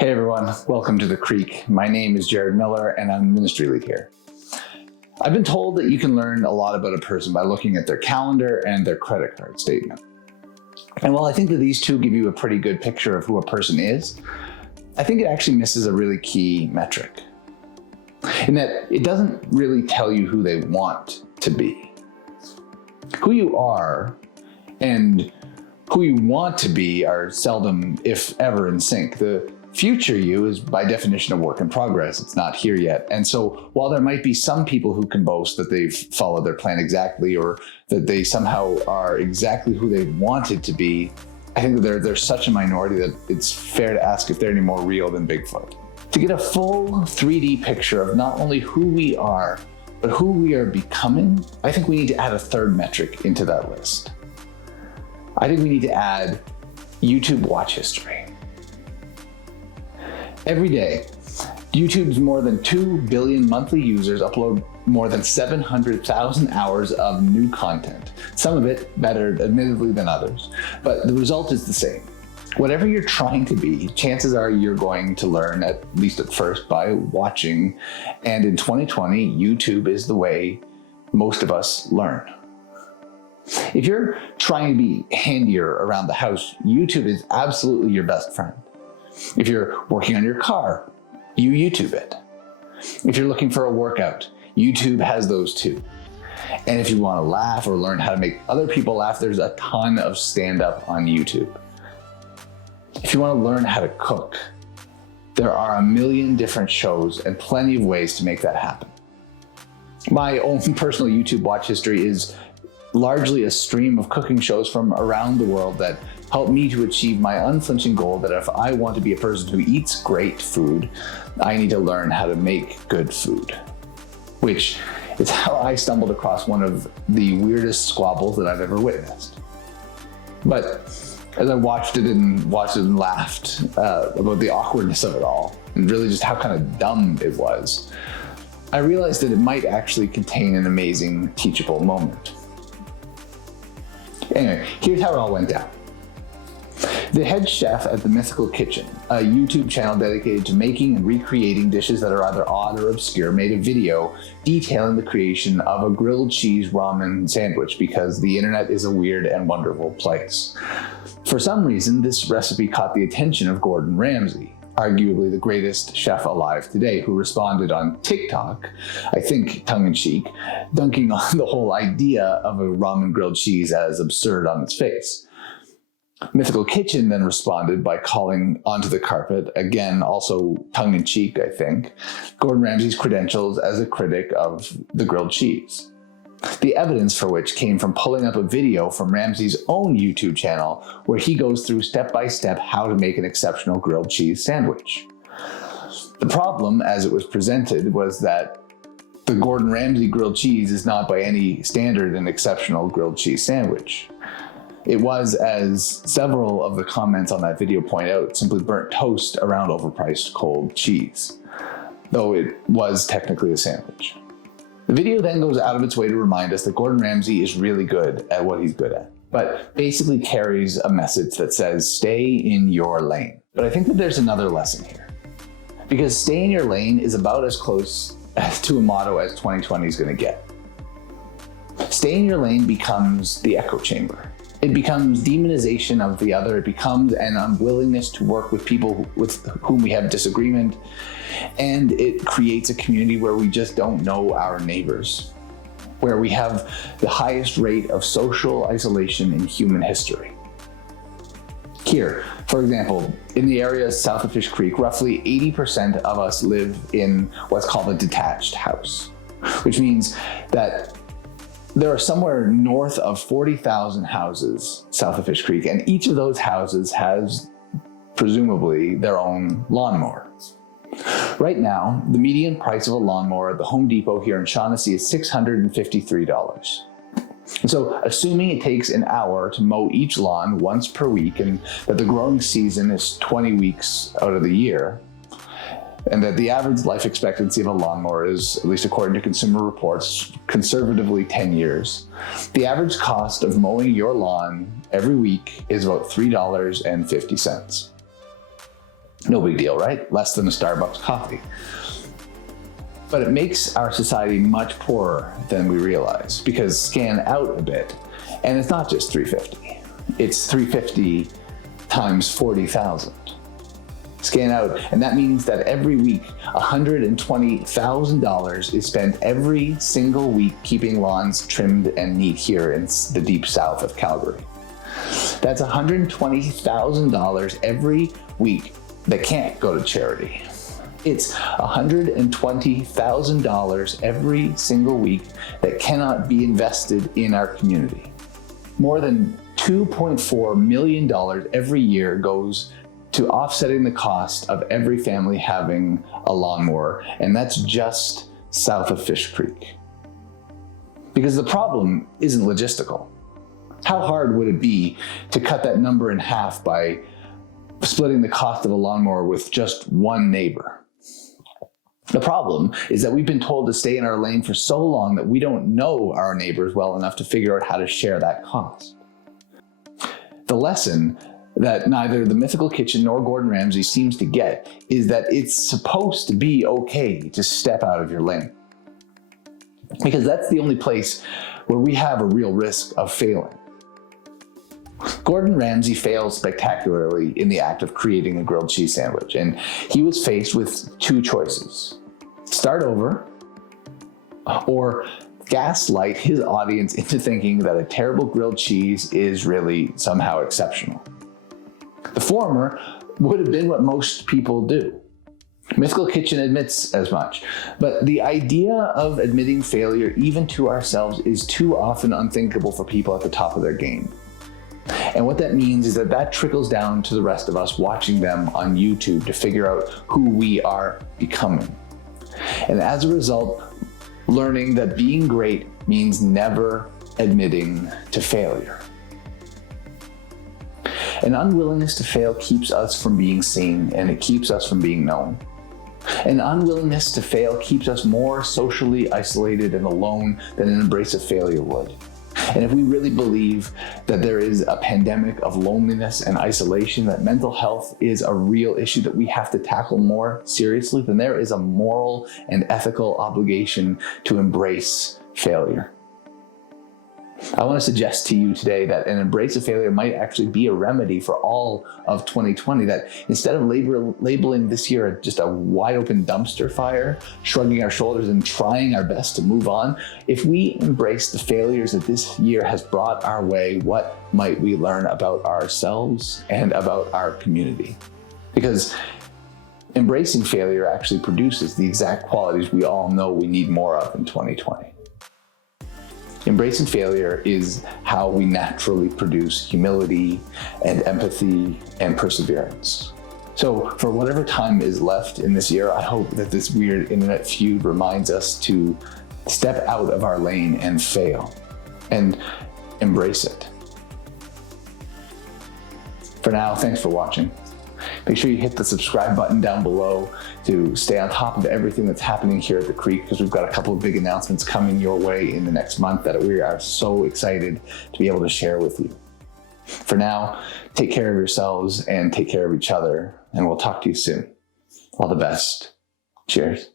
Hey everyone, welcome to The Creek. My name is Jared Miller and I'm ministry lead here. I've been told that you can learn a lot about a person by looking at their calendar and their credit card statement. And while I think that these two give you a pretty good picture of who a person is, I think it actually misses a really key metric, in that it doesn't really tell you who they want to be. Who you are and who you want to be are seldom, if ever, in sync. The future you is by definition a work in progress. It's not here yet. And so while there might be some people who can boast that they've followed their plan exactly, or that they somehow are exactly who they wanted to be, I think that they're such a minority that it's fair to ask if they're any more real than Bigfoot. To get a full 3D picture of not only who we are, but who we are becoming, I think we need to add a third metric into that list. I think we need to add YouTube watch history. Every day, YouTube's more than 2 billion monthly users upload more than 700,000 hours of new content. Some of it better, admittedly, than others, but the result is the same. Whatever you're trying to be, chances are you're going to learn, at least at first, by watching. And in 2020, YouTube is the way most of us learn. If you're trying to be handier around the house, YouTube is absolutely your best friend. If you're working on your car, you YouTube it. If you're looking for a workout, YouTube has those too. And if you want to laugh or learn how to make other people laugh, there's a ton of stand-up on YouTube. If you want to learn how to cook, there are a million different shows and plenty of ways to make that happen. My own personal YouTube watch history is largely a stream of cooking shows from around the world that helped me to achieve my unflinching goal that if I want to be a person who eats great food, I need to learn how to make good food. Which is how I stumbled across one of the weirdest squabbles that I've ever witnessed. But as I watched it and laughed about the awkwardness of it all, and really just how kind of dumb it was, I realized that it might actually contain an amazing teachable moment. Anyway, here's how it all went down. The head chef at the Mythical Kitchen, a YouTube channel dedicated to making and recreating dishes that are either odd or obscure, made a video detailing the creation of a grilled cheese ramen sandwich because the internet is a weird and wonderful place. For some reason, this recipe caught the attention of Gordon Ramsay, arguably the greatest chef alive today, who responded on TikTok, I think tongue-in-cheek, dunking on the whole idea of a ramen grilled cheese as absurd on its face. Mythical Kitchen then responded by calling onto the carpet, again also tongue-in-cheek I think, Gordon Ramsay's credentials as a critic of the grilled cheese. The evidence for which came from pulling up a video from Ramsay's own YouTube channel where he goes through step-by-step how to make an exceptional grilled cheese sandwich. The problem, as it was presented, was that the Gordon Ramsay grilled cheese is not by any standard an exceptional grilled cheese sandwich. It was, as several of the comments on that video point out, simply burnt toast around overpriced cold cheese, though it was technically a sandwich. The video then goes out of its way to remind us that Gordon Ramsay is really good at what he's good at, but basically carries a message that says, stay in your lane. But I think that there's another lesson here, because stay in your lane is about as close to a motto as 2020 is going to get. Stay in your lane becomes the echo chamber. It becomes demonization of the other. It becomes an unwillingness to work with people with whom we have disagreement. And it creates a community where we just don't know our neighbors, where we have the highest rate of social isolation in human history. Here, for example, in the area south of Fish Creek, roughly 80% of us live in what's called a detached house, which means that there are somewhere north of 40,000 houses south of Fish Creek, and each of those houses has presumably their own lawnmower. Right now, the median price of a lawnmower at the Home Depot here in Shaughnessy is $653. And so, assuming it takes an hour to mow each lawn once per week, and that the growing season is 20 weeks out of the year, and that the average life expectancy of a lawnmower is, at least according to Consumer Reports, conservatively 10 years. The average cost of mowing your lawn every week is about $3.50. No big deal, right? Less than a Starbucks coffee. But it makes our society much poorer than we realize, because scan out a bit, and it's not just 350. It's 350 times 40,000. Scan out, and that means that every week, $120,000 is spent every single week keeping lawns trimmed and neat here in the deep south of Calgary. That's $120,000 every week that can't go to charity. It's $120,000 every single week that cannot be invested in our community. More than $2.4 million every year goes to offsetting the cost of every family having a lawnmower, and that's just south of Fish Creek. Because the problem isn't logistical. How hard would it be to cut that number in half by splitting the cost of a lawnmower with just one neighbor? The problem is that we've been told to stay in our lane for so long that we don't know our neighbors well enough to figure out how to share that cost. The lesson that neither the Mythical Kitchen nor Gordon Ramsay seems to get is that it's supposed to be okay to step out of your lane. Because that's the only place where we have a real risk of failing. Gordon Ramsay failed spectacularly in the act of creating a grilled cheese sandwich, and he was faced with two choices: start over or gaslight his audience into thinking that a terrible grilled cheese is really somehow exceptional. The former would have been what most people do. Mythical Kitchen admits as much, but the idea of admitting failure even to ourselves is too often unthinkable for people at the top of their game. And what that means is that trickles down to the rest of us watching them on YouTube to figure out who we are becoming. And as a result, learning that being great means never admitting to failure. An unwillingness to fail keeps us from being seen, and it keeps us from being known. An unwillingness to fail keeps us more socially isolated and alone than an embrace of failure would. And if we really believe that there is a pandemic of loneliness and isolation, that mental health is a real issue that we have to tackle more seriously, then there is a moral and ethical obligation to embrace failure. I want to suggest to you today that an embrace of failure might actually be a remedy for all of 2020, that instead of labeling this year just a wide open dumpster fire, shrugging our shoulders and trying our best to move on, if we embrace the failures that this year has brought our way, what might we learn about ourselves and about our community? Because embracing failure actually produces the exact qualities we all know we need more of in 2020. Embracing failure is how we naturally produce humility and empathy and perseverance. So for whatever time is left in this year, I hope that this weird internet feud reminds us to step out of our lane and fail and embrace it. For now, thanks for watching. Make sure you hit the subscribe button down below to stay on top of everything that's happening here at the Creek, because we've got a couple of big announcements coming your way in the next month that we are so excited to be able to share with you. For now, take care of yourselves and take care of each other, and we'll talk to you soon. All the best. Cheers.